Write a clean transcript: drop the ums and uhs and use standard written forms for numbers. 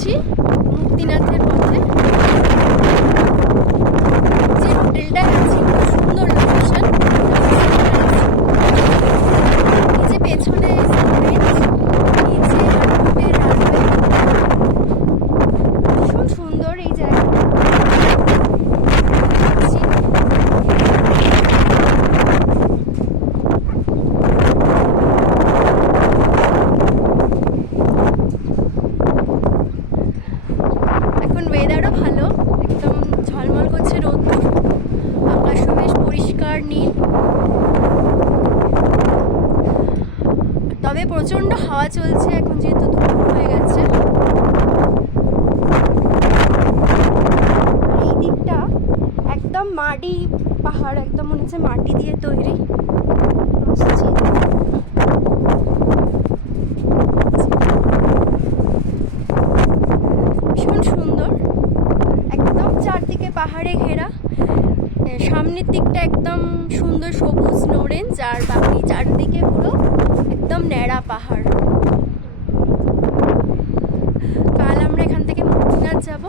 যাচ্ছি মুক্তিনাথের পথে। যে হোটেলটা আছে খুব সুন্দর লোকেশন। এই যে পেছনে ভীষণ সুন্দর এই জায়গাটা। এখন ওয়েদারও ভালো, একদম ঝলমল করছে রোদ্দুর, আকাশও বেশ পরিষ্কার নীল। তবে প্রচণ্ড হাওয়া চলছে এখন, যেহেতু দুপুর হয়ে গেছে। এই দিকটা একদম মাটি পাহাড়, একদম মনে হচ্ছে মাটি দিয়ে তৈরি। আসছি ভীষণ সুন্দর, একদম চারদিকে পাহাড়ে ঘেরা। সামনের দিকটা একদম সুন্দর সবুজ নরেঞ্জ, আর বাকি চারদিকে পুরো একদম ন্যাড়া পাহাড়। কাল আমরা এখান থেকে মুক্তিনাথ যাব।